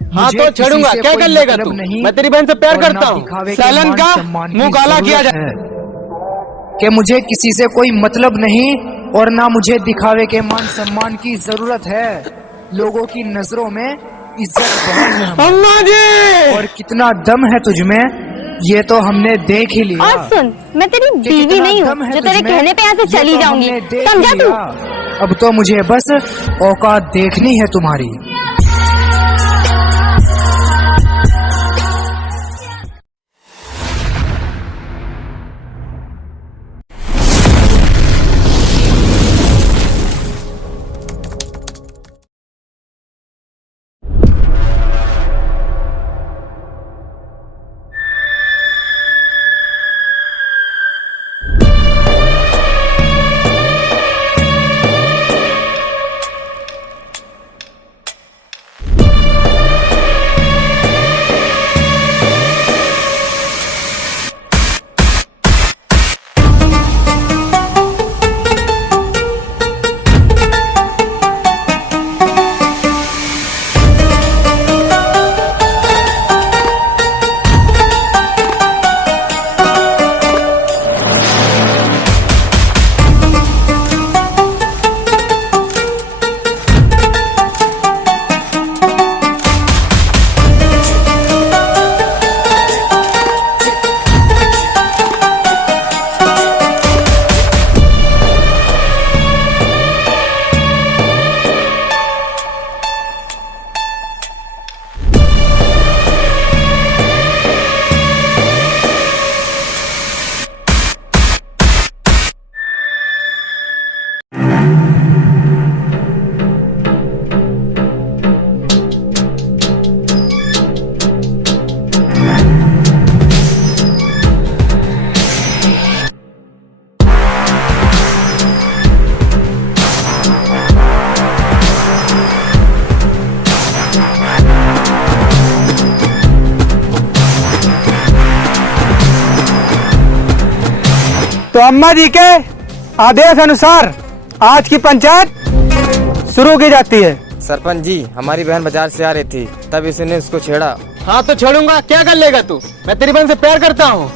हाँ तो छोड़ूंगा, क्या कर लेगा तू? मैं तेरी बहन से प्यार करता हूँ। सालन का मुंह काला किया जाए कि मुझे किसी से कोई मतलब नहीं और ना मुझे दिखावे के मान सम्मान की जरूरत है। लोगों की नजरों में इज्जत बहुत है अम्मा जी। और कितना दम है तुझमें ये तो हमने देख ही लिया। और सुन, मैं तेरी बीवी नहीं हूँ जो तेरे कहने पे यहाँ से चली जाऊंगी, समझा तू? अब तो मुझे बस औकात देखनी है तुम्हारी। तो अम्मा जी के आदेश अनुसार आज की पंचायत शुरू की जाती है। सरपंच जी, हमारी बहन बाजार से आ रही थी, तब इसने उसको छेड़ा। हाँ तो छोड़ूंगा, क्या कर लेगा तू? मैं तेरी बहन से प्यार करता हूँ।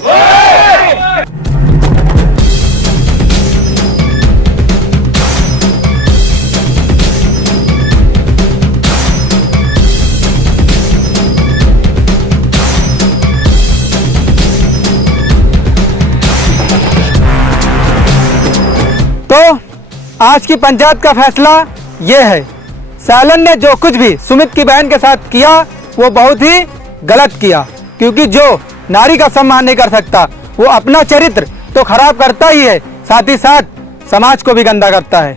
तो आज की पंचायत का फैसला ये है, सालन ने जो कुछ भी सुमित की बहन के साथ किया वो बहुत ही गलत किया, क्योंकि जो नारी का सम्मान नहीं कर सकता वो अपना चरित्र तो खराब करता ही है, साथ ही साथ समाज को भी गंदा करता है।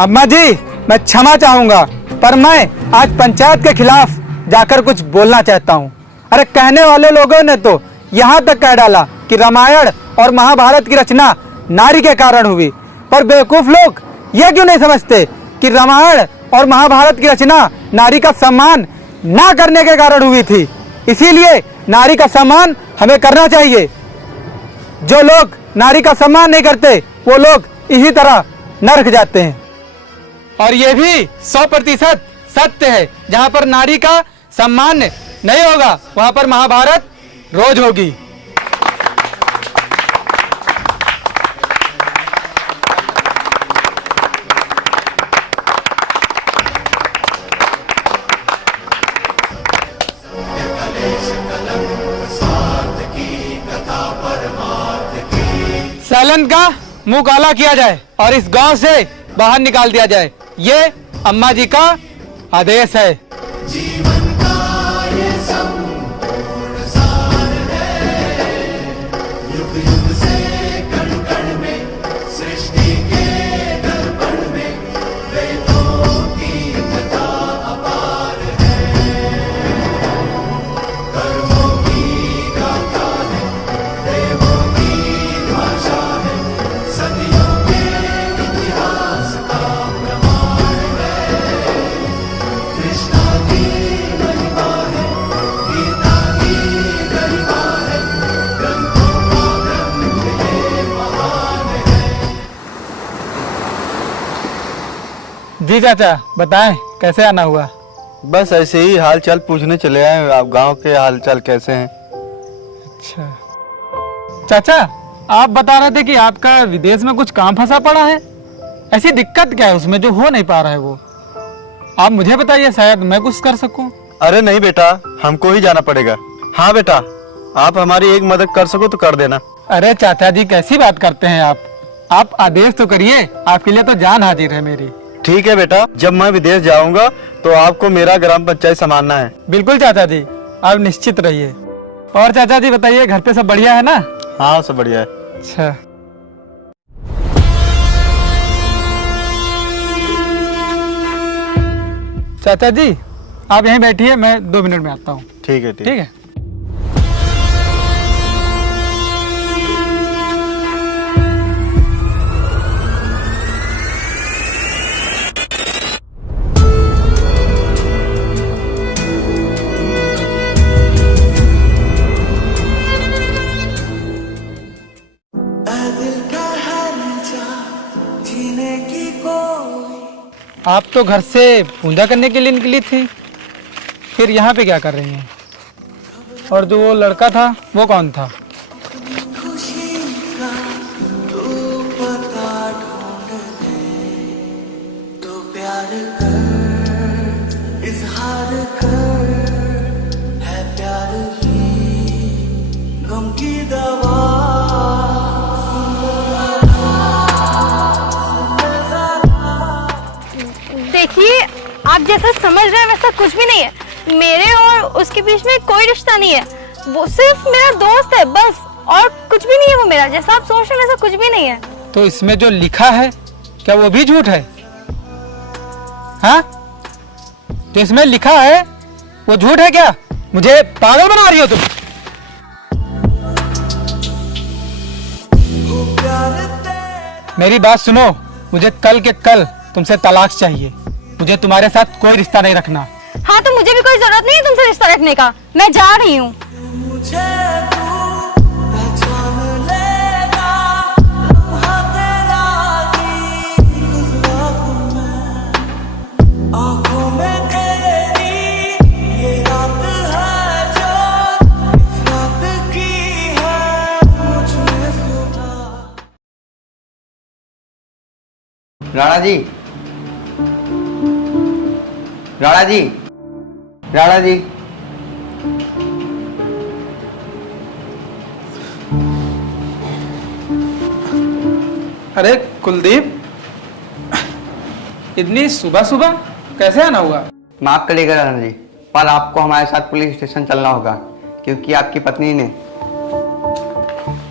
अम्मा जी, मैं क्षमा चाहूंगा, पर मैं आज पंचायत के खिलाफ जाकर कुछ बोलना चाहता हूँ। अरे कहने वाले लोगों ने तो यहाँ तक कह डाला कि रामायण और महाभारत की रचना नारी के कारण हुई, पर बेवकूफ लोग ये क्यों नहीं समझते कि रामायण और महाभारत की रचना नारी का सम्मान ना करने के कारण हुई थी। इसीलिए नारी का सम्मान हमें करना चाहिए। जो लोग नारी का सम्मान नहीं करते वो लोग इसी तरह नरक जाते हैं। और ये भी 100% सत्य है, जहाँ पर नारी का सम्मान नहीं होगा वहाँ पर महाभारत रोज होगी। सालन का मुंह काला किया जाए और इस गांव से बाहर निकाल दिया जाए, ये अम्मा जी का आदेश है। जी चाचा, बताएं कैसे आना हुआ? बस ऐसे ही हाल चाल पूछने चले आए। आप गांव के हाल चाल कैसे हैं? अच्छा चाचा, आप बता रहे थे कि आपका विदेश में कुछ काम फंसा पड़ा है। ऐसी दिक्कत क्या है उसमें जो हो नहीं पा रहा है वो? आप मुझे बताइए, शायद मैं कुछ कर सकूं। अरे नहीं बेटा, हमको ही जाना पड़ेगा। हाँ बेटा, आप हमारी एक मदद कर सको तो कर देना। अरे चाचा जी, कैसी बात करते हैं आप आदेश तो करिए, आपके लिए तो जान हाजिर है मेरी। ठीक है बेटा, जब मैं विदेश जाऊंगा तो आपको मेरा ग्राम पंचायत संभालना है। बिल्कुल चाचा जी, आप निश्चित रहिए। और चाचा जी बताइए, घर पे सब बढ़िया है ना? हाँ सब बढ़िया है। अच्छा, चाचा जी आप यहीं बैठिए, मैं 2 मिनट में आता हूँ। ठीक है ठीक है। आप तो घर से पूजा करने के लिए निकली थी, फिर यहाँ पे क्या कर रही हैं? और जो वो लड़का था वो कौन था? देखिए, आप जैसा समझ रहे हैं वैसा कुछ भी नहीं है। मेरे और उसके बीच में कोई रिश्ता नहीं है। वो सिर्फ मेरा दोस्त है बस, और कुछ भी नहीं है वो मेरा। जैसा आप सोच रहे हैं वैसा कुछ भी नहीं है। तो इसमें जो लिखा है क्या वो भी झूठ है? हाँ, तो इसमें लिखा है वो झूठ है क्या? मुझे पागल बना रही हो तुम? मेरी बात सुनो, मुझे कल के कल तुमसे तलाक चाहिए। मुझे तुम्हारे साथ कोई रिश्ता नहीं रखना। हाँ, तो मुझे भी कोई जरूरत नहीं है तुमसे रिश्ता रखने का। मैं जा रही हूँ। राणा जी, राणा जी, राणा जी। अरे कुलदीप, इतनी सुबह सुबह कैसे आना हुआ? माफ करिएगा राणा जी, पर आपको हमारे साथ पुलिस स्टेशन चलना होगा, क्योंकि आपकी पत्नी ने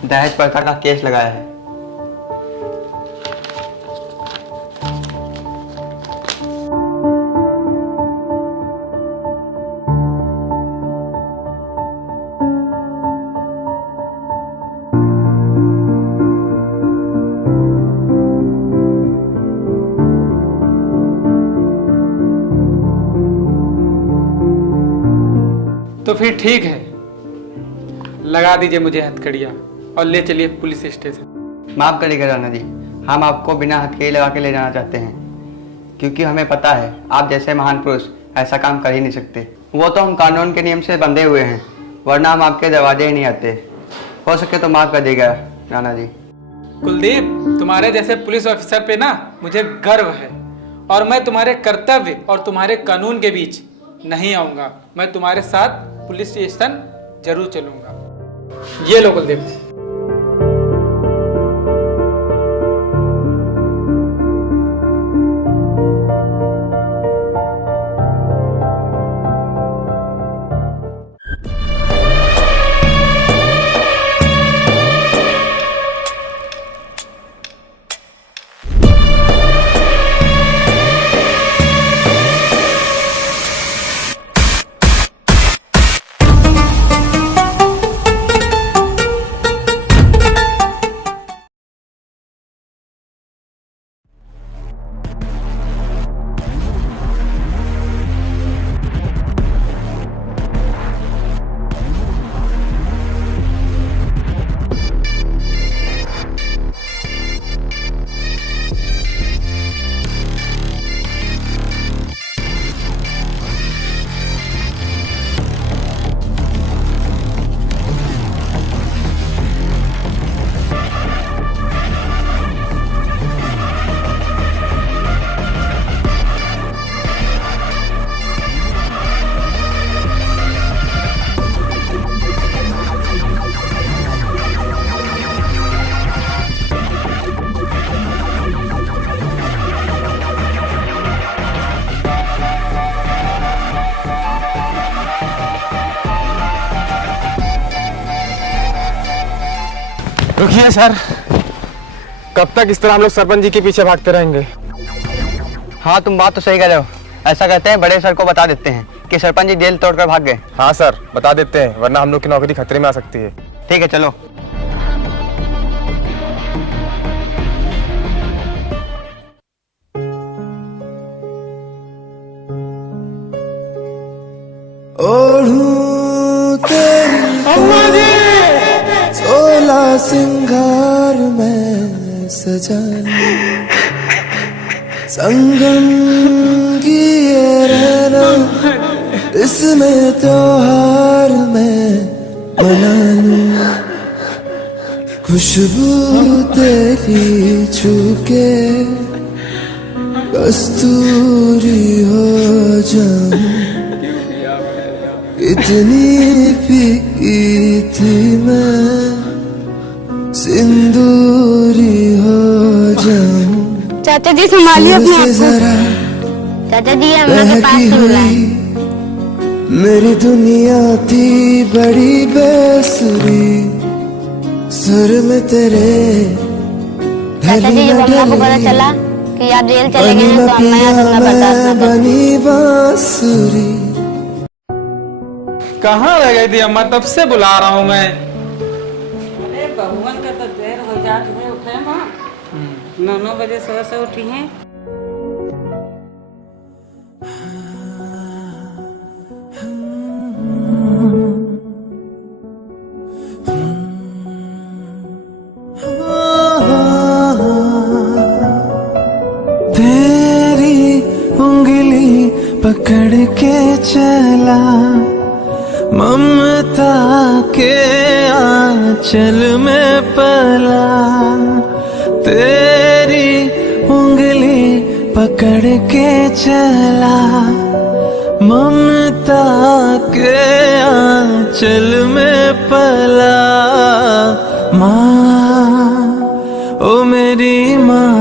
दहेज प्रथा का केस लगाया है। तो फिर ठीक है, लगा दीजिए मुझे हथकड़ियाँ और ले चलिए पुलिस स्टेशन। माफ करिएगा राणा जी, हम आपको बिना हथकड़ी लगा के ले जाना चाहते हैं, क्योंकि हमें पता है आप जैसे महान पुरुष ऐसा काम कर ही नहीं सकते। वो तो हम कानून के नियम से बंधे हुए हैं, वरना हम आपके दरवाजे ही नहीं आते। हो सके तो माफ कर दीजिएगा राणा जी। कुलदीप, तुम्हारे जैसे पुलिस ऑफिसर पे ना मुझे गर्व है, और मैं तुम्हारे कर्तव्य और तुम्हारे कानून के बीच नहीं आऊंगा। मैं तुम्हारे साथ पुलिस स्टेशन जरूर चलूंगा। ये लो कुलदीप। रुकिए सर, कब तक इस तरह हम लोग सरपंच जी के पीछे भागते रहेंगे? हाँ तुम बात तो सही कह रहे हो। ऐसा कहते हैं बड़े सर को बता देते हैं कि सरपंच जी जेल तोड़कर भाग गए। हाँ सर, बता देते हैं, वरना हम लोग की नौकरी खतरे में आ सकती है। ठीक है चलो। सोला सिंगार में सजाने संगम की ये रहना इसमें त्योहार में मना लूं खुशबू तेरी छूके कस्तूरी हो जाऊं इतनी पी थी मैं सिंदूरी हो जाऊं चाचा जी संभालिए अपने आप जरा को। चाचा जी अम्मा के पास से बुलाएं। मेरी दुनिया थी बड़ी बेसुरी सुर में तेरे चाचा जी जब अम्मा को पता चला कि आप जेल चले गए हैं तो अम्मा यहाँ सुनना बर्दाश्त न कर बनी बांसुरी। कहाँ रह गई थी अम्मा? तब से बुला रहा हूँ मैं। अरे बहुवन का तो देर हो जाती है उठे माँ 9 बजे से उठी हैं। तेरी उंगली पकड़ के चला ममता के आंचल में पला तेरी उंगली पकड़ के चला ममता के आंचल में पला माँ ओ मेरी माँ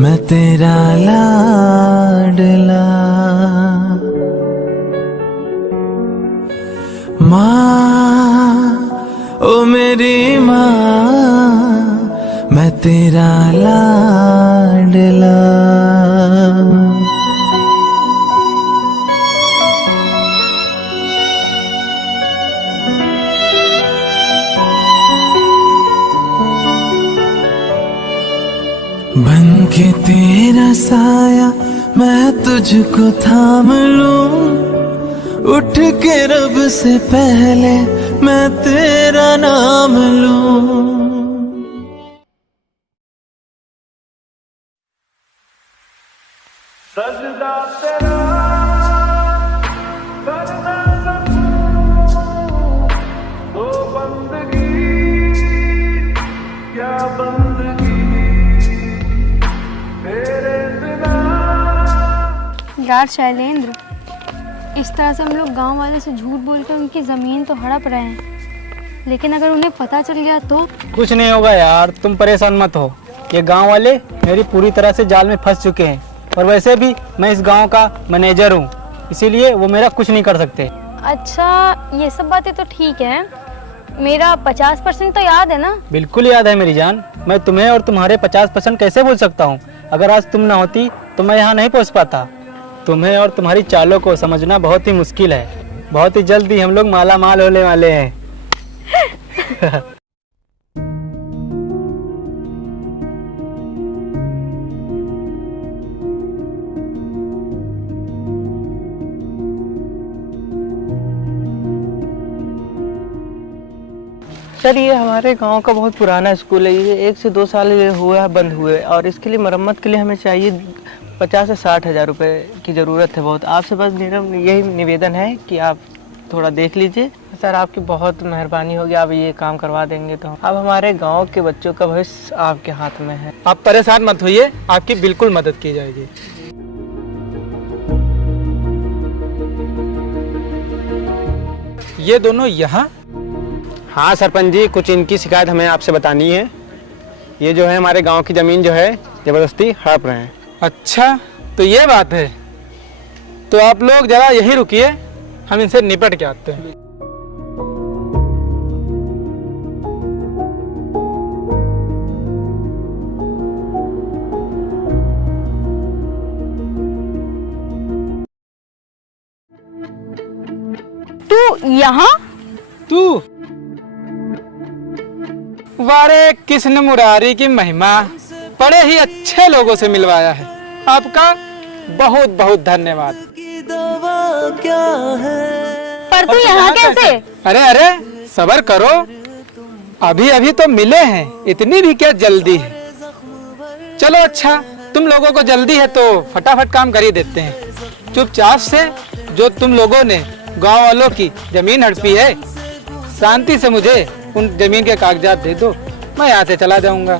मैं तेरा लाडला माँ ओ मेरी माँ मैं तेरा लाडला। बन के तेरा साया मैं तुझको थाम लूं उठ के रब से पहले मैं तेरा नाम लूं। सजदा तेरा करना सकूं तो बंदगी क्या बंदगी तेरे बिना। यार शैलेंद्र, इस तरह से हम लोग गांव वाले से झूठ बोलकर उनकी ज़मीन तो हड़प रहे हैं, लेकिन अगर उन्हें पता चल गया तो? कुछ नहीं होगा यार, तुम परेशान मत हो। ये गांव वाले मेरी पूरी तरह से जाल में फंस चुके हैं, और वैसे भी मैं इस गांव का मैनेजर हूँ, इसीलिए वो मेरा कुछ नहीं कर सकते। अच्छा, ये सब बातें तो ठीक है, मेरा 50% तो याद है ना? बिल्कुल याद है मेरी जान। मैं तुम्हें और तुम्हारे 50% कैसे भूल सकता हूँ? अगर आज तुम ना होती तो मैं यहाँ नहीं पहुँच पाता। तुम्हें और तुम्हारी चालों को समझना बहुत ही मुश्किल है। बहुत ही जल्दी हम लोग माला माल होने वाले हैं। सर, ये हमारे गांव का बहुत पुराना स्कूल है। ये 1 से 2 साल हुआ है बंद हुए, और इसके लिए मरम्मत के लिए हमें चाहिए 50 से 60 हज़ार रुपये की ज़रूरत है बहुत। आपसे बस मेरा यही निवेदन है कि आप थोड़ा देख लीजिए। सर, आपकी बहुत मेहरबानी होगी, आप ये काम करवा देंगे तो। अब हमारे गांव के बच्चों का भविष्य आपके हाथ में है। आप परेशान मत होइए, आपकी बिल्कुल मदद की जाएगी। ये दोनों यहाँ? हाँ सरपंच जी, कुछ इनकी शिकायत हमें आपसे बतानी है। ये जो है हमारे गांव की ज़मीन जो है ज़बरदस्ती हड़प रहे हैं। अच्छा, तो ये बात है। तो आप लोग जरा यहीं रुकिए, हम इनसे निपट के आते हैं। तू यहाँ? तू वारे कृष्ण मुरारी की महिमा, बड़े ही अच्छे लोगों से मिलवाया है। आपका बहुत बहुत धन्यवाद। पर तू यहाँ कैसे? अरे अरे सब्र करो, अभी अभी तो मिले हैं, इतनी भी क्या जल्दी है। चलो अच्छा, तुम लोगों को जल्दी है तो फटाफट काम कर ही देते हैं। चुपचाप से जो तुम लोगों ने गांव वालों की जमीन हड़पी है, शांति से मुझे उन जमीन के कागजात दे दो, मैं यहाँ से चला जाऊंगा।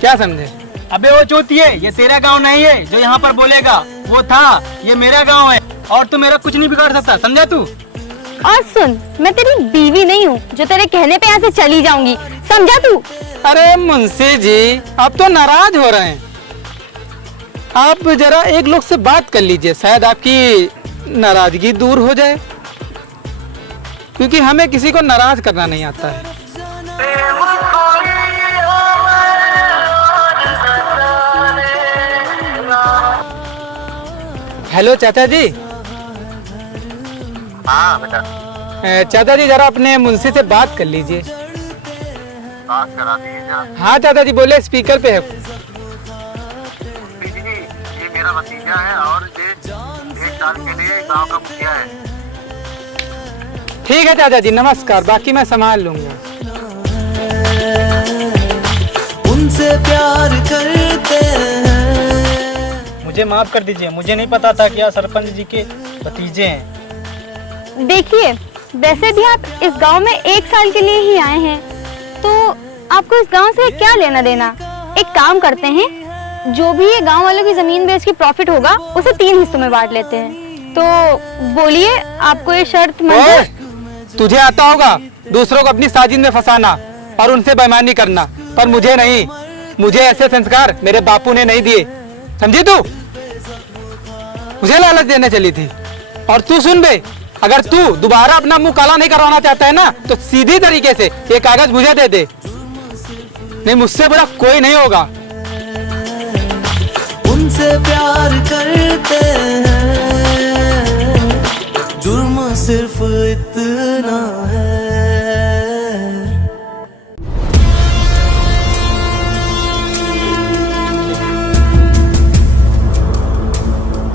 क्या समझे? अबे वो चूतिए, ये तेरा गांव नहीं है जो यहाँ पर बोलेगा, वो था, ये मेरा गांव है और तू मेरा कुछ नहीं बिगाड़ सकता, समझा तू? और सुन, मैं तेरी बीवी नहीं हूँ जो तेरे कहने पे यहाँ से चली जाऊंगी, समझा तू? अरे मुंशी जी, आप तो नाराज हो रहे हैं। आप जरा एक लोग से बात कर लीजिए, शायद आपकी नाराजगी दूर हो जाए, क्योंकि हमें किसी को नाराज करना नहीं आता है। हेलो चाचा जी। हाँ बेटा। चाचा जी जरा अपने मुंशी से बात कर लीजिए। बात करा दीजिए। हाँ चाचा जी बोले, स्पीकर पे है। ये मेरा भतीजा है और ये 1 साल के लिए गांव का मुखिया है। ठीक है चाचा जी, नमस्कार, बाकी मैं संभाल लूंगा। उनसे प्यार करते हैं। मुझे माफ कर दीजिए, मुझे नहीं पता था कि आप सरपंच जी के भतीजे हैं। देखिए, वैसे भी आप इस गांव में 1 साल के लिए ही आए हैं, तो आपको इस गांव से क्या लेना देना। एक काम करते हैं, जो भी ये गांव वालों की जमीन बेच के प्रॉफिट होगा उसे 3 हिस्सों में बांट लेते हैं। तो बोलिए, आपको ये शर्त मंजूर? तुझे आता होगा दूसरों को अपनी साजिश में फंसाना और उनसे बेईमानी करना, पर मुझे नहीं। मुझे ऐसे संस्कार मेरे बापू ने नहीं दिए, समझी तू? मुझे लालच देने चली थी। और तू सुन बे, अगर तू दोबारा अपना मुंह काला नहीं करवाना चाहता है ना, तो सीधी तरीके से ये कागज मुझे दे दे, नहीं मुझसे बड़ा कोई नहीं होगा। उनसे प्यार कर